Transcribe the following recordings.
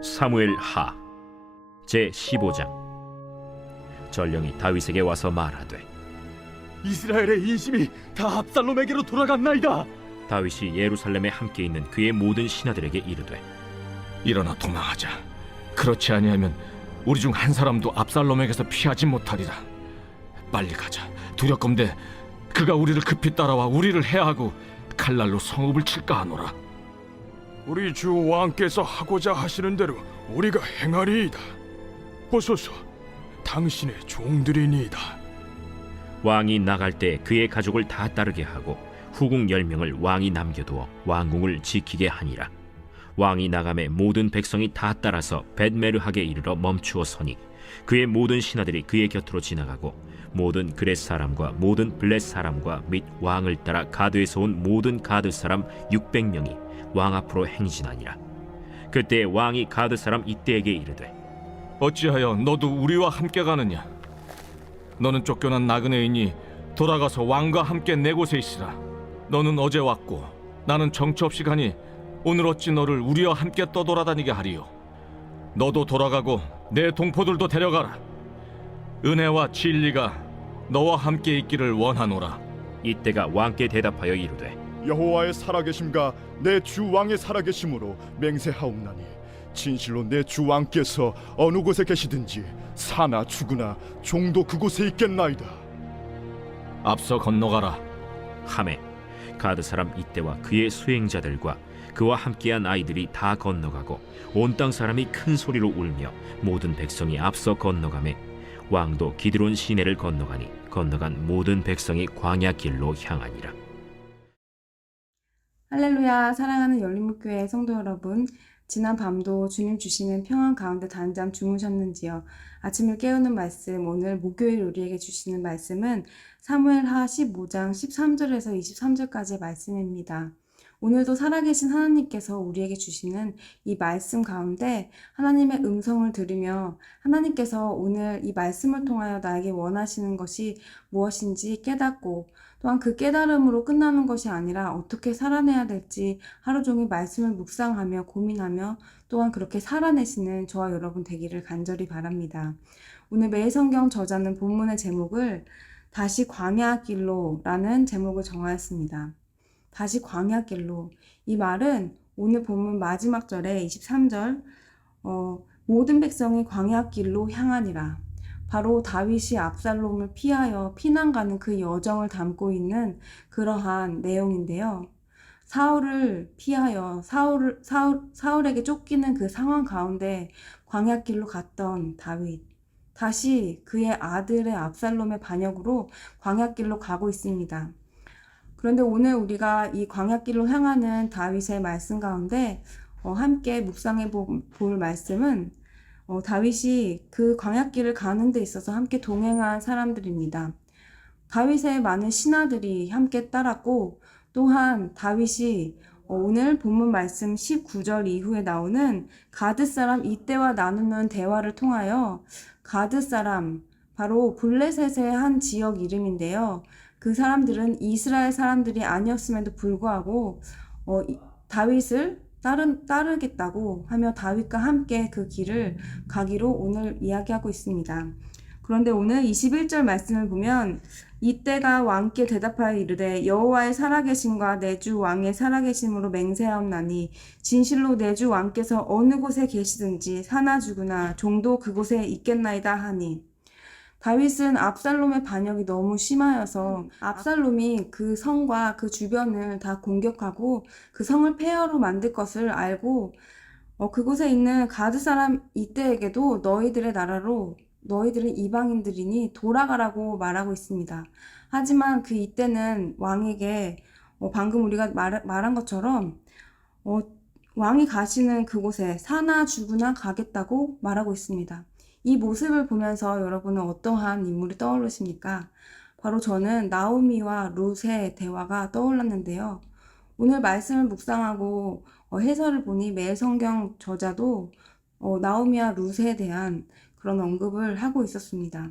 사무엘 하 제 15장. 전령이 다윗에게 와서 말하되, 이스라엘의 인심이 다 압살롬에게로 돌아갔나이다. 다윗이 예루살렘에 함께 있는 그의 모든 신하들에게 이르되, 일어나 도망하자. 그렇지 아니하면 우리 중 한 사람도 압살롬에게서 피하지 못하리라. 빨리 가자. 두렵건대 그가 우리를 급히 따라와 우리를 해하고 칼날로 성읍을 칠까 하노라. 우리 주 왕께서 하고자 하시는 대로 우리가 행하리이다. 보소서, 당신의 종들이니이다. 왕이 나갈 때 그의 가족을 다 따르게 하고 후궁 10명을 왕이 남겨두어 왕궁을 지키게 하니라. 왕이 나감에 모든 백성이 다 따라서 벳메르하게 이르러 멈추어 서니 그의 모든 신하들이 그의 곁으로 지나가고 모든 그렛 사람과 모든 블렛 사람과 및 왕을 따라 가드에서 온 모든 가드 사람 600명이 왕 앞으로 행진하니라. 그때 왕이 가드 사람 이때에게 이르되, 어찌하여 너도 우리와 함께 가느냐? 너는 쫓겨난 나그네이니 돌아가서 왕과 함께 내 곳에 있으라. 너는 어제 왔고 나는 정처 없이 가니 오늘 어찌 너를 우리와 함께 떠돌아다니게 하리요? 너도 돌아가고 내 동포들도 데려가라. 은혜와 진리가 너와 함께 있기를 원하노라. 이때가 왕께 대답하여 이르되, 여호와의 살아계심과 내 주 왕의 살아계심으로 맹세하옵나니 진실로 내 주 왕께서 어느 곳에 계시든지 사나 죽으나 종도 그곳에 있겠나이다. 앞서 건너가라. 하매 가드 사람 이때와 그의 수행자들과 그와 함께한 아이들이 다 건너가고 온 땅 사람이 큰 소리로 울며 모든 백성이 앞서 건너가매 왕도 기드론 시내를 건너가니 건너간 모든 백성이 광야 길로 향하니라. 할렐루야. 사랑하는 열린목교회 성도 여러분, 지난 밤도 주님 주시는 평안 가운데 단잠 주무셨는지요? 아침을 깨우는 말씀, 오늘 목요일 우리에게 주시는 말씀은 사무엘하 15장 13절에서 23절까지의 말씀입니다. 오늘도 살아계신 하나님께서 우리에게 주시는 이 말씀 가운데 하나님의 음성을 들으며 하나님께서 오늘 이 말씀을 통하여 나에게 원하시는 것이 무엇인지 깨닫고, 또한 그 깨달음으로 끝나는 것이 아니라 어떻게 살아내야 될지 하루 종일 말씀을 묵상하며 고민하며 또한 그렇게 살아내시는 저와 여러분 되기를 간절히 바랍니다. 오늘 매일성경 저자는 본문의 제목을 다시 광야길로라는 제목을 정하였습니다. 다시 광야길로. 이 말은 오늘 본문 마지막 절에 23절 모든 백성이 광야길로 향하니라. 바로 다윗이 압살롬을 피하여 피난 가는 그 여정을 담고 있는 그러한 내용인데요. 사울을 피하여 사울에게 쫓기는 그 상황 가운데 광야길로 갔던 다윗. 다시 그의 아들의 압살롬의 반역으로 광야길로 가고 있습니다. 그런데 오늘 우리가 이 광야길로 향하는 다윗의 말씀 가운데 함께 묵상해 볼 말씀은 다윗이 그 광야길을 가는 데 있어서 함께 동행한 사람들입니다. 다윗의 많은 신하들이 함께 따랐고, 또한 다윗이 오늘 본문 말씀 19절 이후에 나오는 가드 사람 이때와 나누는 대화를 통하여 가드 사람, 바로 블레셋의 한 지역 이름인데요. 그 사람들은 이스라엘 사람들이 아니었음에도 불구하고 다윗을 따르겠다고 하며 다윗과 함께 그 길을 가기로 오늘 이야기하고 있습니다. 그런데 오늘 21절 말씀을 보면 이때가 왕께 대답하여 이르되 여호와의 살아계심과 내 주 왕의 살아계심으로 맹세하옵나니 진실로 내 주 왕께서 어느 곳에 계시든지 사나 죽으나 종도 그곳에 있겠나이다 하니, 다윗은 압살롬의 반역이 너무 심하여서 압살롬이 그 성과 그 주변을 다 공격하고 그 성을 폐허로 만들 것을 알고 그곳에 있는 가드 사람 이때에게도 너희들의 나라로 너희들은 이방인들이니 돌아가라고 말하고 있습니다. 하지만 그 이때는 왕에게 방금 우리가 말한 것처럼 왕이 가시는 그곳에 사나 죽으나 가겠다고 말하고 있습니다. 이 모습을 보면서 여러분은 어떠한 인물이 떠오르십니까? 바로 저는 나오미와 룻의 대화가 떠올랐는데요. 오늘 말씀을 묵상하고 해설을 보니 매일성경 저자도 나오미와 룻에 대한 그런 언급을 하고 있었습니다.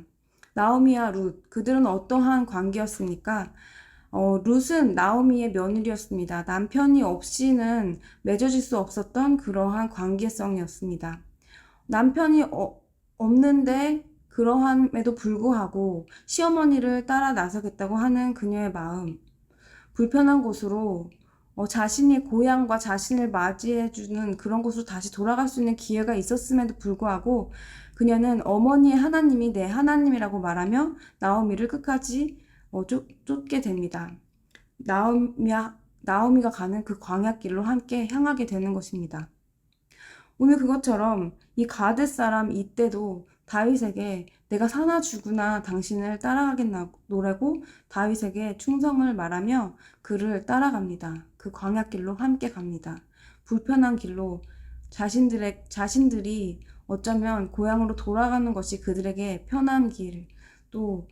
나오미와 룻, 그들은 어떠한 관계였습니까? 룻은 나오미의 며느리였습니다. 남편이 없이는 맺어질 수 없었던 그러한 관계성이었습니다. 남편이 없는데 그러함에도 불구하고 시어머니를 따라 나서겠다고 하는 그녀의 마음, 불편한 곳으로 자신의 고향과 자신을 맞이해주는 그런 곳으로 다시 돌아갈 수 있는 기회가 있었음에도 불구하고 그녀는 어머니의 하나님이 내 하나님이라고 말하며 나오미를 끝까지 쫓게 됩니다. 나오미가 가는 그 광야길로 함께 향하게 되는 것입니다. 오늘 그것처럼 이 가뎃 사람 이때도 다윗에게 내가 사나 죽으나 당신을 따라가겠노라고 다윗에게 충성을 말하며 그를 따라갑니다. 그 광야길로 함께 갑니다. 불편한 길로 자신들이 어쩌면 고향으로 돌아가는 것이 그들에게 편한 길, 또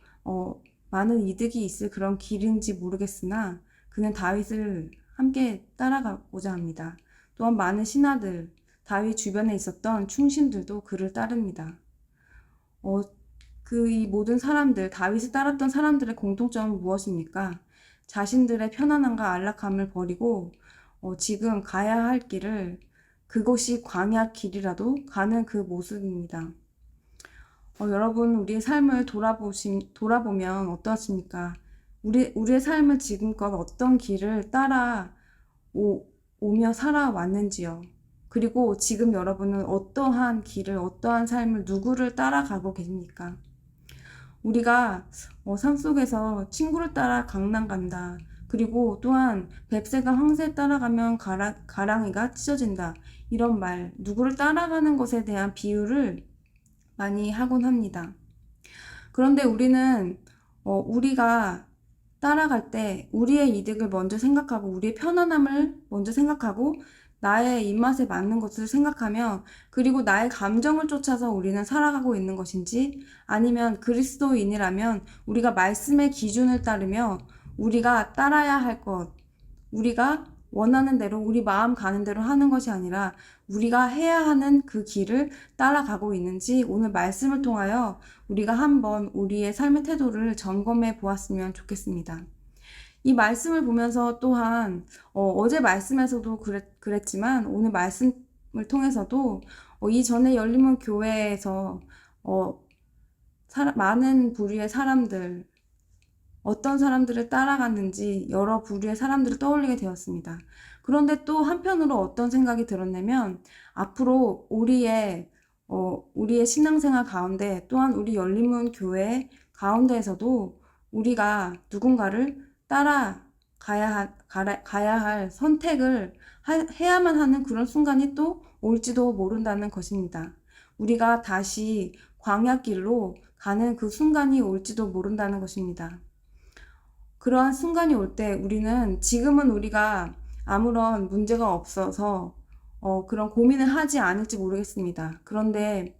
많은 이득이 있을 그런 길인지 모르겠으나 그는 다윗을 함께 따라가고자 합니다. 또한 많은 신하들, 다윗 주변에 있었던 충신들도 그를 따릅니다. 이 모든 사람들, 다윗을 따랐던 사람들의 공통점은 무엇입니까? 자신들의 편안함과 안락함을 버리고 지금 가야 할 길을 그곳이 광야 길이라도 가는 그 모습입니다. 여러분, 우리의 삶을 돌아보면 어떠십니까? 우리의 삶을 지금껏 어떤 길을 따라 오며 살아왔는지요? 그리고 지금 여러분은 어떠한 길을, 어떠한 삶을, 누구를 따라가고 계십니까? 우리가 삶 속에서 친구를 따라 강남 간다. 그리고 또한 뱁새가 황새 따라가면 가랑이가 찢어진다. 이런 말, 누구를 따라가는 것에 대한 비유를 많이 하곤 합니다. 그런데 우리는 우리가 따라갈 때 우리의 이득을 먼저 생각하고 우리의 편안함을 먼저 생각하고 나의 입맛에 맞는 것을 생각하며 그리고 나의 감정을 쫓아서 우리는 살아가고 있는 것인지 아니면 그리스도인이라면 우리가 말씀의 기준을 따르며 우리가 따라야 할 것, 우리가 원하는 대로 우리 마음 가는 대로 하는 것이 아니라 우리가 해야 하는 그 길을 따라가고 있는지 오늘 말씀을 통하여 우리가 한번 우리의 삶의 태도를 점검해 보았으면 좋겠습니다. 이 말씀을 보면서 또한 어제 말씀에서도 그랬지만 오늘 말씀을 통해서도 이전에 열림문 교회에서 많은 부류의 사람들, 어떤 사람들을 따라갔는지 여러 부류의 사람들을 떠올리게 되었습니다. 그런데 또 한편으로 어떤 생각이 들었냐면 앞으로 우리의 신앙생활 가운데 또한 우리 열림문 교회 가운데에서도 우리가 누군가를 따라가야 할 선택을 해야만 하는 그런 순간이 또 올지도 모른다는 것입니다. 우리가 다시 광야길로 가는 그 순간이 올지도 모른다는 것입니다. 그러한 순간이 올 때 우리는 지금은 우리가 아무런 문제가 없어서 그런 고민을 하지 않을지 모르겠습니다. 그런데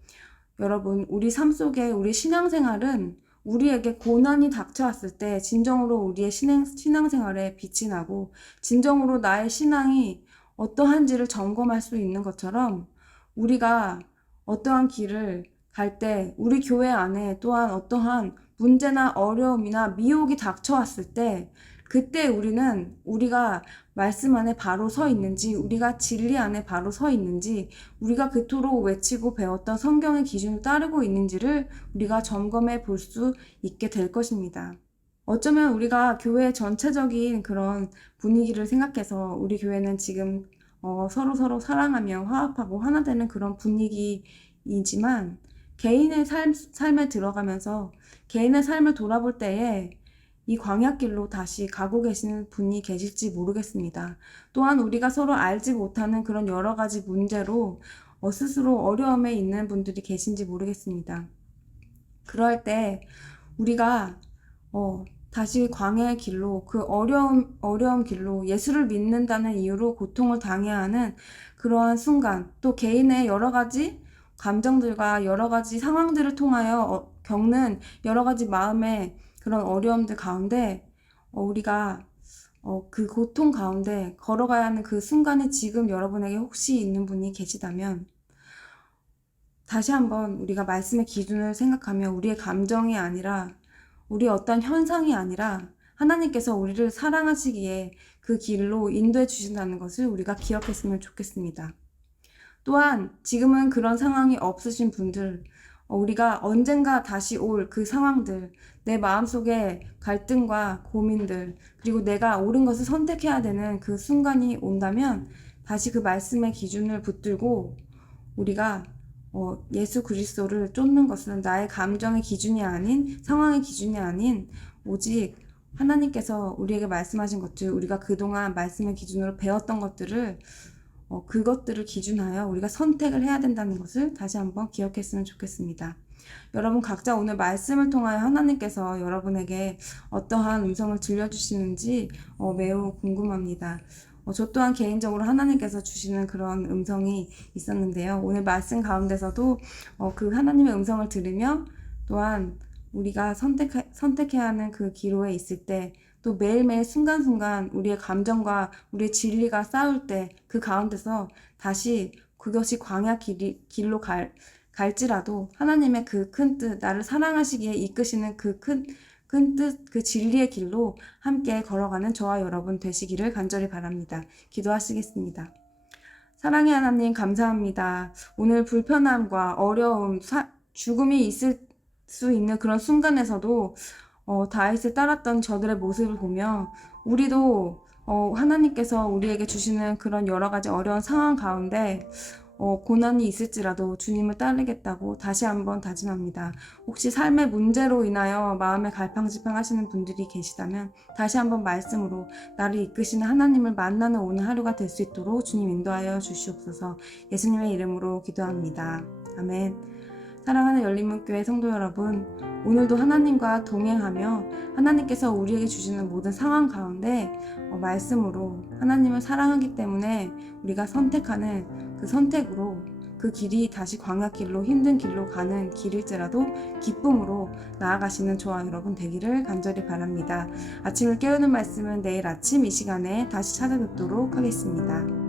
여러분, 우리 삶 속에 우리 신앙생활은 우리에게 고난이 닥쳐왔을 때 진정으로 우리의 신앙생활에 빛이 나고 진정으로 나의 신앙이 어떠한지를 점검할 수 있는 것처럼 우리가 어떠한 길을 갈 때 우리 교회 안에 또한 어떠한 문제나 어려움이나 미혹이 닥쳐왔을 때 그때 우리가 말씀 안에 바로 서 있는지, 우리가 진리 안에 바로 서 있는지, 우리가 그토록 외치고 배웠던 성경의 기준을 따르고 있는지를 우리가 점검해 볼 수 있게 될 것입니다. 어쩌면 우리가 교회의 전체적인 그런 분위기를 생각해서 우리 교회는 지금 서로 사랑하며 화합하고 하나 되는 그런 분위기이지만 개인의 삶에 들어가면서 개인의 삶을 돌아볼 때에 이 광야길로 다시 가고 계시는 분이 계실지 모르겠습니다. 또한 우리가 서로 알지 못하는 그런 여러 가지 문제로 스스로 어려움에 있는 분들이 계신지 모르겠습니다. 그럴 때 우리가 다시 광야의 길로 그 어려운 길로 예수를 믿는다는 이유로 고통을 당해야 하는 그러한 순간, 또 개인의 여러 가지 감정들과 여러 가지 상황들을 통하여 겪는 여러 가지 마음의 그런 어려움들 가운데 우리가 그 고통 가운데 걸어가야 하는 그 순간이 지금 여러분에게 혹시 있는 분이 계시다면 다시 한번 우리가 말씀의 기준을 생각하며 우리의 감정이 아니라 우리의 어떤 현상이 아니라 하나님께서 우리를 사랑하시기에 그 길로 인도해 주신다는 것을 우리가 기억했으면 좋겠습니다. 또한 지금은 그런 상황이 없으신 분들, 우리가 언젠가 다시 올 그 상황들, 내 마음속에 갈등과 고민들, 그리고 내가 옳은 것을 선택해야 되는 그 순간이 온다면 다시 그 말씀의 기준을 붙들고 우리가 예수 그리스도를 쫓는 것은 나의 감정의 기준이 아닌, 상황의 기준이 아닌 오직 하나님께서 우리에게 말씀하신 것들, 우리가 그동안 말씀의 기준으로 배웠던 것들을 그것들을 기준하여 우리가 선택을 해야 된다는 것을 다시 한번 기억했으면 좋겠습니다. 여러분 각자 오늘 말씀을 통하여 하나님께서 여러분에게 어떠한 음성을 들려주시는지 매우 궁금합니다. 저 또한 개인적으로 하나님께서 주시는 그런 음성이 있었는데요. 오늘 말씀 가운데서도 그 하나님의 음성을 들으며 또한 우리가 선택해야 하는 그 기로에 있을 때 또 매일매일 순간순간 우리의 감정과 우리의 진리가 싸울 때 그 가운데서 다시 그것이 광야 길로 갈지라도 하나님의 그 큰 뜻, 나를 사랑하시기에 이끄시는 그 큰 뜻, 그 진리의 길로 함께 걸어가는 저와 여러분 되시기를 간절히 바랍니다. 기도하시겠습니다. 사랑의 하나님 감사합니다. 오늘 불편함과 어려움, 죽음이 있을 수 있는 그런 순간에서도 다윗을 따랐던 저들의 모습을 보며 우리도 하나님께서 우리에게 주시는 그런 여러 가지 어려운 상황 가운데 고난이 있을지라도 주님을 따르겠다고 다시 한번 다짐합니다. 혹시 삶의 문제로 인하여 마음에 갈팡질팡하시는 분들이 계시다면 다시 한번 말씀으로 나를 이끄시는 하나님을 만나는 오늘 하루가 될 수 있도록 주님 인도하여 주시옵소서. 예수님의 이름으로 기도합니다. 아멘. 사랑하는 열린문교회 성도 여러분, 오늘도 하나님과 동행하며 하나님께서 우리에게 주시는 모든 상황 가운데 말씀으로 하나님을 사랑하기 때문에 우리가 선택하는 그 선택으로 그 길이 다시 광야길로 힘든 길로 가는 길일지라도 기쁨으로 나아가시는 저와 여러분 되기를 간절히 바랍니다. 아침을 깨우는 말씀은 내일 아침 이 시간에 다시 찾아뵙도록 하겠습니다.